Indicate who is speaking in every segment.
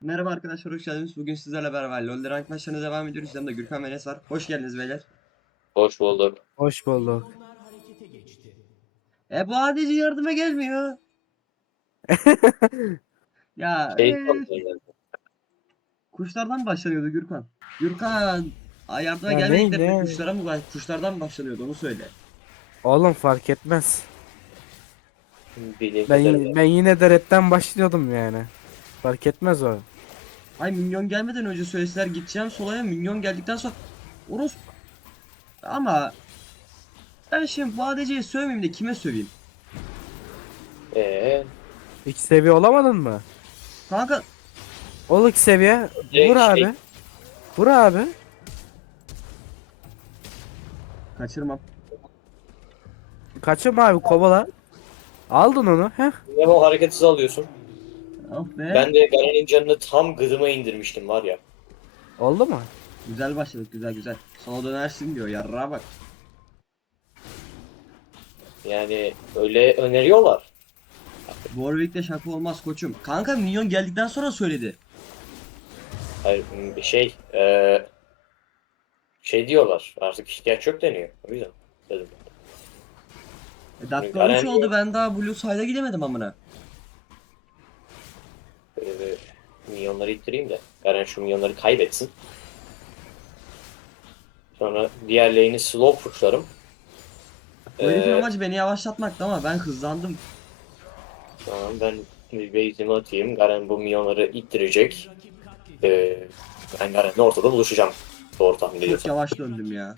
Speaker 1: Merhaba arkadaşlar, hoş geldiniz. Bugün sizlerle beraber LoL rank maçlarına devam ediyoruz. Yanımda Gürkan ve Enes var. Hoş geldiniz beyler.
Speaker 2: Hoş bulduk.
Speaker 3: Hoş bulduk.
Speaker 1: Bu ADC yardıma gelmiyor. Ya kuşlardan başlanıyordu Gürkan. Gürkan, yardıma
Speaker 3: Ya
Speaker 1: gelmeyecek de
Speaker 3: ne?
Speaker 1: kuşlara mı kuşlardan mı başlanıyordu onu söyle.
Speaker 3: Oğlum fark etmez.
Speaker 2: Bildiğim
Speaker 3: Ben
Speaker 2: kadarıyla.
Speaker 3: ben yine de redden başlıyordum yani. Fark etmez o.
Speaker 1: Ay minyon gelmeden önce söyleseler gideceğim solaya, minyon geldikten sonra Urus, ama ben şimdi bu ADC'ye sövmeyeyim de kime söveyim?
Speaker 2: Ee,
Speaker 3: İlk seviye olamadın mı?
Speaker 1: Kanka
Speaker 3: Ol ilk seviye. Vur
Speaker 2: direkt
Speaker 3: abi. Vur abi.
Speaker 1: kaçırmam.
Speaker 3: Kaçırma abi kovala. Aldın onu. Heh.
Speaker 2: Memo hareketsiz alıyorsun.
Speaker 1: Oh be.
Speaker 2: Ben de Garen'in canını tam gıdıma indirmiştim var ya.
Speaker 3: Oldu mu?
Speaker 1: Güzel başladık, güzel güzel. Sola dönersin diyor, yarrağa bak.
Speaker 2: Yani öyle öneriyorlar.
Speaker 1: Warwick'te şaka olmaz koçum. Kanka minyon geldikten sonra söyledi.
Speaker 2: Hayır, şey diyorlar. Artık ihtiyaç yok deniyor. O yüzden dedim.
Speaker 1: Dakika 13
Speaker 2: Garen
Speaker 1: oldu, ben daha Blue Side'a gidemedim amına.
Speaker 2: böyle bir milyonları ittireyim de. Garen şu milyonları kaybetsin. Sonra diğer lane'i slow pushlarım.
Speaker 1: Bu herifin
Speaker 2: Ee,
Speaker 1: amacı beni yavaşlatmaktı ama ben hızlandım.
Speaker 2: Tamam ben bir base'imi atayım. Garen bu milyonları ittirecek. Ben Garen'le ortada buluşacağım. Doğru tahmin
Speaker 1: Çok
Speaker 2: ediyorsam.
Speaker 1: yavaş döndüm ya.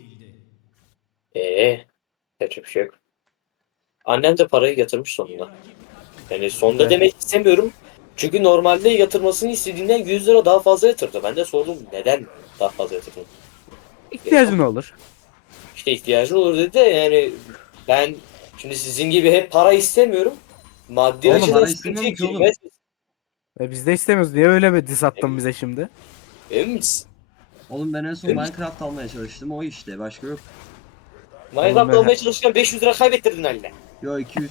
Speaker 2: Yapacak bir şey yok. Annem de parayı yatırmış sonunda. Yani sonunda
Speaker 3: Evet.
Speaker 2: demek istemiyorum. Çünkü normalde yatırmasını istediğinden 100 lira daha fazla yatırdı. Ben de sordum neden daha fazla yatırdın?
Speaker 3: İhtiyacın olur.
Speaker 2: İşte ihtiyacın olur dedi de yani ben şimdi sizin gibi hep para istemiyorum. Maddi
Speaker 1: Oğlum,
Speaker 2: açıdan
Speaker 1: para
Speaker 2: sıkıntıya
Speaker 1: istemiyorum ki oğlum.
Speaker 2: girmez.
Speaker 3: Biz de istemiyoruz. Niye öyle bir diss attın bize şimdi?
Speaker 2: Emin misin?
Speaker 1: Oğlum ben en son
Speaker 2: Evet.
Speaker 1: Minecraft almaya çalıştım, o işte, başka yok.
Speaker 2: Minecraft
Speaker 3: ben-
Speaker 2: almaya çalışırken 500 lira kaybettirdin haline.
Speaker 1: Yo 200.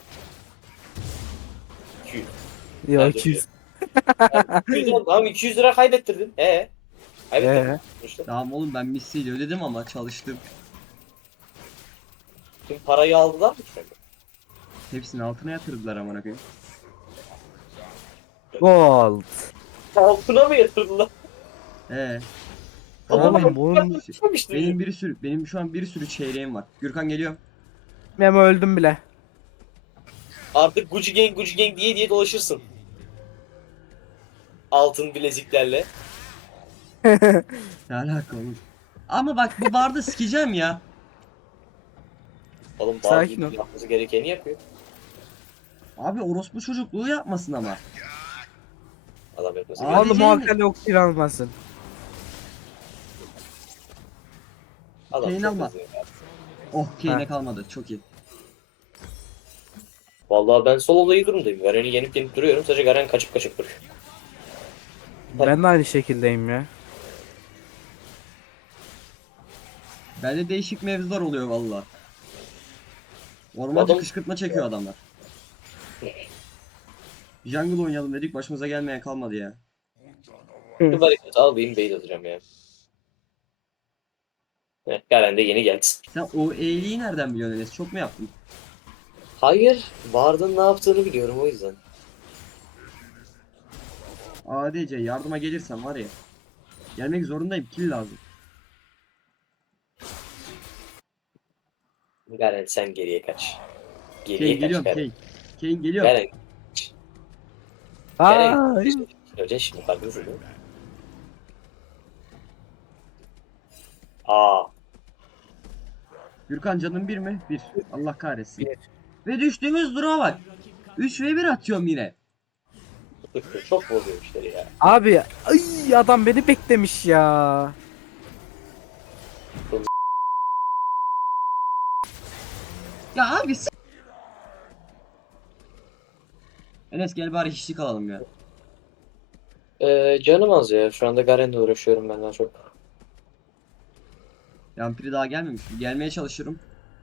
Speaker 2: 200.
Speaker 3: Ya
Speaker 2: Nerede
Speaker 3: 200.
Speaker 2: 200 lira, tamam 200 lira kaybettirdin. Kaybettirdin.
Speaker 3: Ee,
Speaker 2: İşte.
Speaker 1: Tamam oğlum, ben misliyle ödedim ama çalıştım.
Speaker 2: Şimdi parayı aldılar mı şimdi?
Speaker 1: Hepsini altına yatırdılar amına koyayım.
Speaker 3: gold.
Speaker 2: Altına mı yatırdılar?
Speaker 1: Ee,
Speaker 3: Oğlum bunun
Speaker 1: benim şu an bir sürü çeyreğim var. Gürkan geliyor.
Speaker 3: Memo öldüm bile.
Speaker 2: Artık Gucci Gang Gucci Gang diye diye dolaşırsın. Altın bileziklerle.
Speaker 1: Ne alaka oğlum? Ama bak, bu barda sikeceğim ya.
Speaker 2: Oğlum
Speaker 3: Sakin
Speaker 2: bazı
Speaker 3: ol.
Speaker 2: yapması gerekeni yapıyor.
Speaker 1: Abi orospu çocukluğu yapmasın ama.
Speaker 2: Adam yapması
Speaker 1: Abi
Speaker 2: gerekeni.
Speaker 3: Oğlum o akıllı oktil almasın.
Speaker 2: Adam
Speaker 1: Kane
Speaker 2: çok
Speaker 1: alma.
Speaker 2: hızlı ya.
Speaker 1: Oh, Kane'e
Speaker 3: Ha.
Speaker 1: kalmadı, çok iyi.
Speaker 2: Vallahi ben solo'da iyi durumdayım. Garen'i yenip duruyorum. Sadece Garen kaçıp kaçıp duruyor.
Speaker 3: Ben de aynı şekildeyim ya.
Speaker 1: Bende değişik mevzular oluyor valla. Ormancı
Speaker 2: Adam
Speaker 1: kışkırtma çekiyor adamlar. Jungle oynayalım dedik, başımıza gelmeyen kalmadı ya.
Speaker 2: şu barikat al benim bait atacağım ya. Garen de yeni geldi.
Speaker 1: Sen o eğiliği nereden biliyorsun Enes? Çok mu yaptın?
Speaker 2: Hayır. Bard'ın ne yaptığını biliyorum o yüzden.
Speaker 1: ADC yardıma gelirsen var ya. Gelmek zorundayım, kill lazım.
Speaker 2: Garen sen geriye kaç.
Speaker 1: Kane
Speaker 2: Geriye kaç
Speaker 1: geliyorum,
Speaker 2: Garen.
Speaker 1: Kane. Kane geliyor.
Speaker 2: Garen.
Speaker 3: Ay.
Speaker 2: Önce şimdi farklı söylüyorum. Aa.
Speaker 1: Gürkan, canın bir mi? Bir. Allah kahretsin.
Speaker 3: Bir.
Speaker 1: Ve düştüğümüz duruma bak. 3v1 atıyorum yine.
Speaker 2: Çok bozuyor işleri ya.
Speaker 3: Abi ay adam beni beklemiş ya.
Speaker 1: Ya abi Enes gel bari hiçlik alalım ya.
Speaker 2: Canım az ya. Şu anda Garen'le uğraşıyorum ben daha çok.
Speaker 1: Yampiri daha gelmemiş. Gelmeye çalışırım.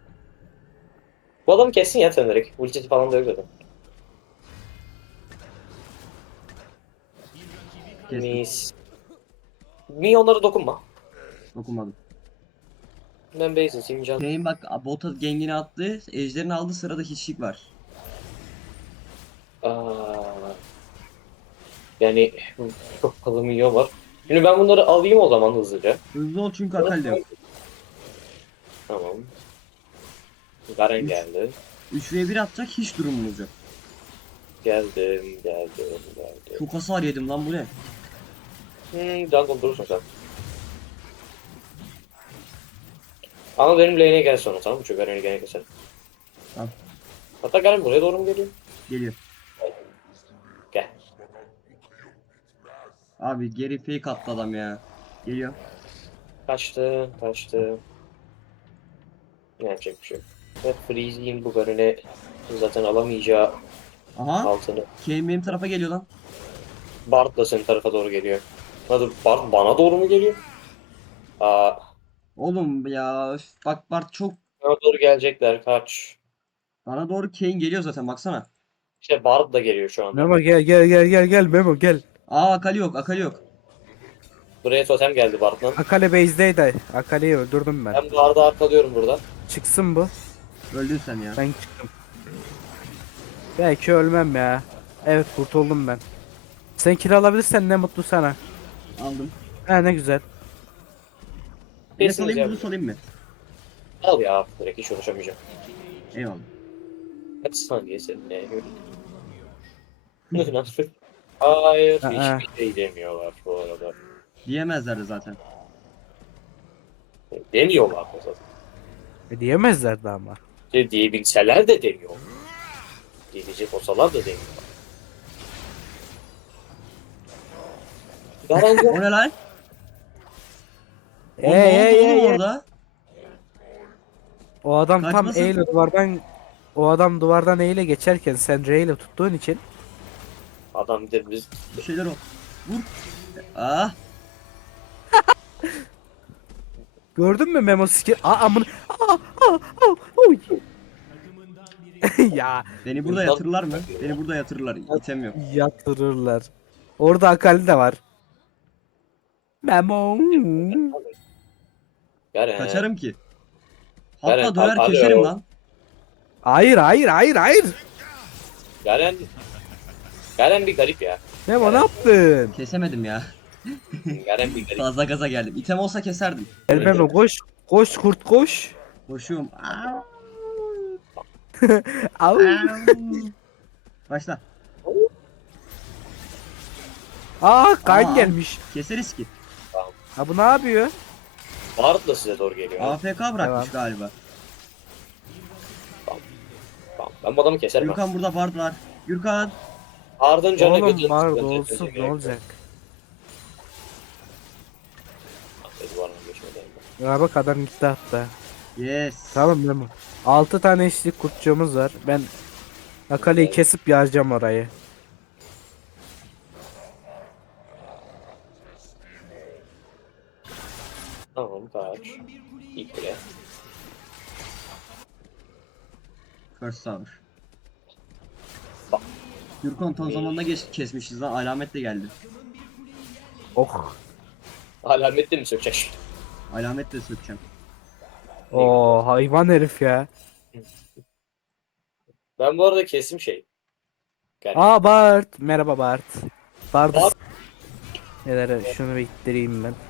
Speaker 2: Bu adam kesin ya sen direkt. Ultisi falan da yok zaten.
Speaker 1: Kestim.
Speaker 2: Mis. Minyonlara dokunma.
Speaker 1: Dokunmadım.
Speaker 2: Ben base atayım can.
Speaker 1: Kane bak bota gengini attı. Ejderini aldı, sırada hiçlik var.
Speaker 2: Aa, yani çok fazla minyon var. Şimdi ben bunları alayım o zaman hızlıca.
Speaker 1: Hızlı ol çünkü Akali de yok.
Speaker 2: Tamam. Garen
Speaker 1: Üç.
Speaker 2: geldi.
Speaker 1: 3v1 atacak, hiç durumumuz yok.
Speaker 2: Geldim.
Speaker 1: Çok hasar yedim lan, bu ne?
Speaker 2: Jungle durursun sen. Ama benim lane'e gel sonra, tamam mı? Çünkü Garen'i gene keserim.
Speaker 1: Tamam.
Speaker 2: Hatta Garen buraya doğru mu geliyor?
Speaker 1: Geliyor.
Speaker 2: Gel.
Speaker 1: Abi geri fake attı adam ya. Geliyor.
Speaker 2: Kaçtı. Ne yapacak bir şey yok. Ve Freeze'in bu Garen'e zaten alamayacağı
Speaker 1: Aha.
Speaker 2: altını.
Speaker 1: Kane benim tarafa geliyor lan.
Speaker 2: Bard da senin tarafa doğru geliyor. Hadi Bard bana doğru mu geliyor? Aa,
Speaker 1: Oğlum ya üf, bak Bart çok
Speaker 2: bana doğru gelecekler, kaç.
Speaker 1: bana doğru, Kane geliyor zaten baksana.
Speaker 2: İşte Bard da geliyor şu anda.
Speaker 3: Memo gel Memo gel.
Speaker 1: Aa Akali yok, Akali yok.
Speaker 2: Buraya totem geldi Bard'dan.
Speaker 3: Akali base'deydi. Akali'yi öldürdüm ben.
Speaker 2: Ben Bard'ı arkalıyorum burada.
Speaker 3: Çıksın bu.
Speaker 1: Öldün sen ya.
Speaker 3: Ben çıktım. Belki ölmem ya. Evet kurtuldum ben. Sen kill alabilirsen ne mutlu sana.
Speaker 1: Aldım.
Speaker 3: Ha ne güzel.
Speaker 1: Ne
Speaker 2: Kesin
Speaker 1: salayım,
Speaker 2: güzel.
Speaker 1: bunu salayım mı?
Speaker 2: Al ya, direkt hiç uğraşamayacağım.
Speaker 1: Eyvallah.
Speaker 2: Kaç saniye seninle? Nasıl? Hayır,
Speaker 3: Aa.
Speaker 2: hiçbir şey demiyorlar bu arada.
Speaker 1: Diyemezlerdi zaten.
Speaker 2: Demiyorlar da zaten.
Speaker 3: Diyemezlerdi ama.
Speaker 2: Diyebilseler de demiyor. Diyecek olsalar da demiyorlar. Garanti
Speaker 1: O ne lan?
Speaker 3: Ey,
Speaker 1: Oğlum ne oldu
Speaker 3: ey,
Speaker 1: oğlum
Speaker 3: ey, ey.
Speaker 1: orada?
Speaker 3: O adam tam
Speaker 1: Kaçmasın.
Speaker 3: eyle duvardan o adam duvardan eyle geçerken sen R ile tuttuğun için
Speaker 2: adam bir de biz
Speaker 1: Bir şeyler o. Vur. Ah.
Speaker 3: gördün mü Memo skill? Aa amına. Oy. Ya
Speaker 1: Beni burada yatırırlar mı? Beni burada yatırırlar. İtem yok.
Speaker 3: yatırırlar. Orada Akali de var. Memo.
Speaker 2: Garen.
Speaker 1: Kaçarım ki.
Speaker 2: Garen,
Speaker 1: Hatta döver
Speaker 2: alo.
Speaker 1: keserim lan.
Speaker 3: Hayır.
Speaker 2: Garen. Garen bir garip ya.
Speaker 3: Memo ne yaptın?
Speaker 1: Kesemedim ya.
Speaker 2: Garen bir garip.
Speaker 1: Fazla gaza geldim. İtem olsa keserdim.
Speaker 3: Gel Memo koş. Koş kurt koş.
Speaker 1: Koşuyorum. Aa.
Speaker 3: Au.
Speaker 1: Başla.
Speaker 3: Aa kan
Speaker 1: Aa.
Speaker 3: gelmiş.
Speaker 1: Keseriz ki.
Speaker 3: Ha bu ne yapıyor?
Speaker 2: Bard da size doğru geliyor.
Speaker 1: AFK bırakmış
Speaker 3: Devam.
Speaker 1: galiba.
Speaker 2: Tamam. Ben bu adamı keserim. ha.
Speaker 1: Gürkan burada Bard var. Gürkan.
Speaker 2: Ardın canı
Speaker 3: Oğlum
Speaker 2: götür.
Speaker 3: var
Speaker 2: götür,
Speaker 3: olsun
Speaker 2: götür,
Speaker 3: ne
Speaker 2: gerek
Speaker 3: olacak?
Speaker 2: yok. Duvardan geçmeden.
Speaker 3: Ya bak adam gitti hatta.
Speaker 1: Yes.
Speaker 3: Tamam Memo. 6 tane eşlik kurtçuğumuz var. Ben Akali'yi
Speaker 2: Evet.
Speaker 3: kesip yaracağım orayı.
Speaker 2: Tamam, kaç. İlk bile.
Speaker 1: First tower.
Speaker 2: Bak.
Speaker 1: Gürkan tam zamanında kesmişiz lan. Alamet de geldi.
Speaker 3: Oh.
Speaker 2: Alametli mi sökecek şimdi?
Speaker 1: Alamet de sökeceğim.
Speaker 3: Oo hayvan herif ya.
Speaker 2: Ben bu arada kesim şey. Garen.
Speaker 3: Aa Bart. Merhaba Bart. Bart.
Speaker 2: Bart.
Speaker 3: Neler şunu bir ittireyim ben.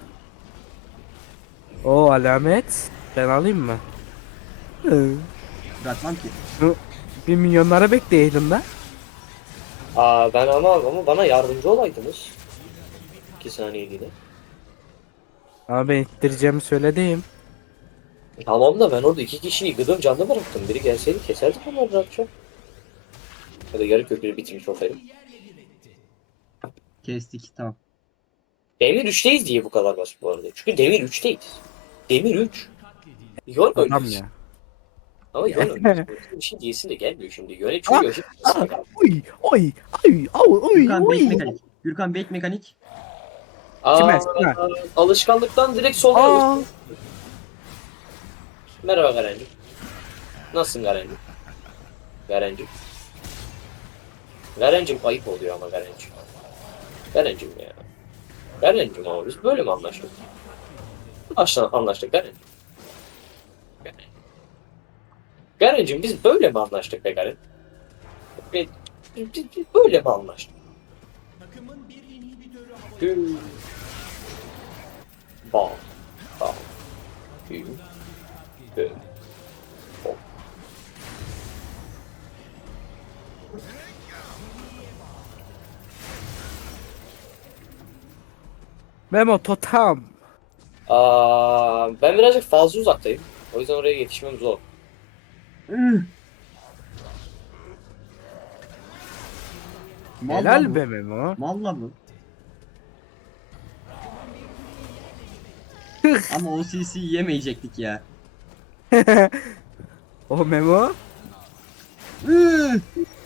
Speaker 3: O alamet. Ben alayım mı? Hı.
Speaker 1: Bırakmam ki.
Speaker 3: Bir milyonlara bekleyeydin lan.
Speaker 2: Aa, ben ama bana yardımcı olaydınız. 2 saniyeliğine.
Speaker 3: Ama ben ittireceğimi söyledim.
Speaker 2: Tamam da ben orada 2 kişiyi gıdım canlı bıraktım. Biri gelseydi keserdik onları rahatça. Ya da yarı kökleri bitmiş olsaydı.
Speaker 1: Kestik tamam.
Speaker 2: Demir 3'teyiz diye bu kadar basit bu arada. Çünkü Demir 3'teyiz. Demir 3. Yön
Speaker 3: Adam
Speaker 2: oynuyoruz.
Speaker 3: ya.
Speaker 2: Ama yön oynuyoruz. Bir şey diyesin de gelmiyor şimdi. Yönetiyor.
Speaker 3: Oy oy ay oy
Speaker 1: Gürkan bait
Speaker 3: oy.
Speaker 1: mekanik. Gürkan bait mekanik.
Speaker 3: Kime?
Speaker 2: Alışkanlıktan direkt solda
Speaker 3: Aa.
Speaker 2: alıştım. Merhaba Garenci. Nasılsın Garenci? Garenci. Garencim ayıp oluyor ama Garenci. Garencim ya. Garen'cim ama biz böyle mi anlaştık? Anlaştık Garen. Garen'cim biz böyle mi anlaştık be Garen? Biz, biz böyle mi anlaştık? Gül. Bal. Bal. Gül. Gül. Hop.
Speaker 3: Memo totem.
Speaker 2: Ben birazcık fazla uzaktayım. O yüzden oraya yetişmem zor.
Speaker 1: Üh. Malla
Speaker 3: Helal
Speaker 1: bu.
Speaker 3: be Memo.
Speaker 1: Malla bu. Ama o CC'yi yemeyecektik ya.
Speaker 3: O Memo.
Speaker 1: Üh.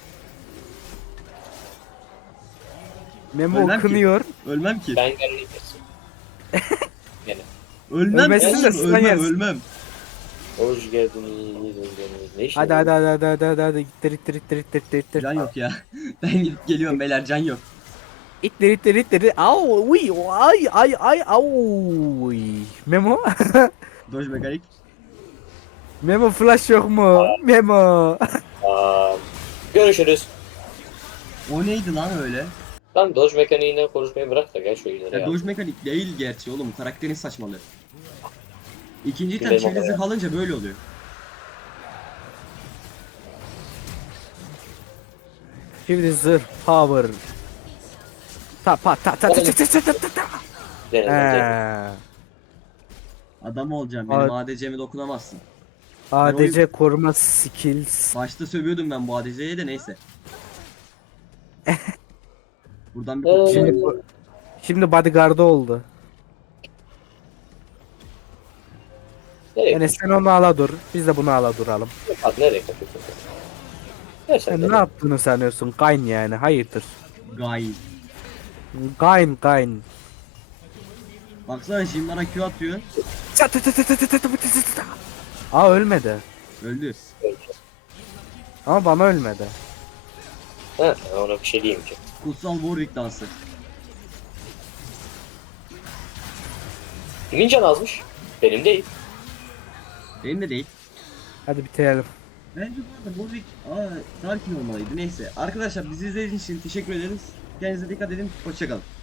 Speaker 3: Memo
Speaker 1: Ölmem ki.
Speaker 3: kınıyor.
Speaker 1: Ölmem ki.
Speaker 2: Ben Garen'i kesin. Gene.
Speaker 1: Ölmem
Speaker 3: Ölmesin
Speaker 1: oğlum,
Speaker 3: de sen
Speaker 1: ölmem
Speaker 3: yersin.
Speaker 1: ölmem.
Speaker 2: Hoş geldiniz. Ne işin
Speaker 3: Hadi
Speaker 2: var?
Speaker 3: hadi ittir.
Speaker 1: Can yok ya. Ben gidip geliyorum beyler, can yok.
Speaker 3: İttir. Au uy ay au. Uy. Memo.
Speaker 1: Doj mekanik.
Speaker 3: Memo flash yok mu? Memo.
Speaker 2: Aa, görüşürüz.
Speaker 1: O neydi lan öyle?
Speaker 2: Lan Dodge mekaniğinden konuşmayı bırak da gel şu ileri
Speaker 1: Ya
Speaker 2: ya.
Speaker 1: doj mekanik değil gerçi oğlum. Karakterin saçmalığı. İkinci item
Speaker 2: Benim
Speaker 1: çevre
Speaker 2: ama
Speaker 1: zırh
Speaker 2: ya.
Speaker 1: alınca böyle oluyor.
Speaker 3: Şimdi zırh power. Ta.
Speaker 2: Denedim.
Speaker 1: Adam olacağım, benim
Speaker 3: Ad-
Speaker 1: ADC'me dokunamazsın.
Speaker 3: ADC koruma skills.
Speaker 1: Başta sövüyordum ben bu ADC'ye de neyse. Buradan bir
Speaker 2: Ee,
Speaker 1: kopuşalım.
Speaker 3: Şimdi bodyguard oldu.
Speaker 2: Nereye
Speaker 3: Yani sen onu ala dur. Biz de bunu ala duralım.
Speaker 2: kaçıyorsun? Bak nereye kaçıyorsun? Gerçekten.
Speaker 3: Sen ne yaptığını sanıyorsun? Kayn yani. Hayırdır?
Speaker 1: Gay.
Speaker 3: Kayn.
Speaker 1: Baksana şimdi bana Q atıyor.
Speaker 3: Aa ölmedi.
Speaker 1: Öldü.
Speaker 3: Ama bana ölmedi.
Speaker 2: Ha, ona bir şey diyeyim ki.
Speaker 1: Kutsal Warwick dansı.
Speaker 2: Kimin canı azmış? Benim değil.
Speaker 1: Benim de değil.
Speaker 3: Hadi bitirelim.
Speaker 1: Bence bu arada Warwick Darkin olmalıydı. Neyse. Arkadaşlar bizi izlediğiniz için teşekkür ederiz. Kendinize dikkat edin. Hoşçakalın.